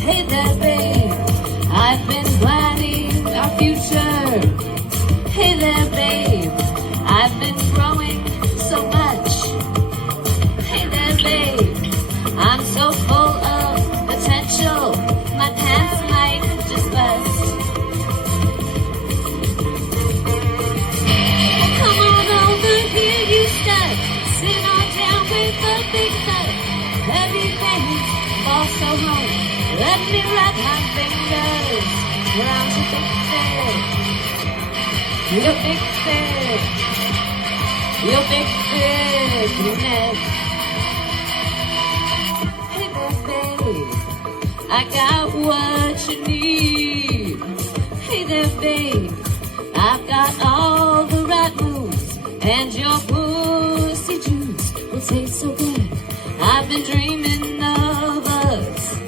Hey there, babe, I've been planning our future. Hey there, babe, I've been growing so much. Hey there, babe, I'm so full of potential, my pants might just bust. Come on over here, you stud, sit on down with a big thud. Everything falls so home, let me wrap my fingers around your big fish. Your big fish, your big fish neck. Hey there, babe, I got what you need. Hey there, babe, I've got all the right moves, and your pussy juice will taste so good. I've been dreaming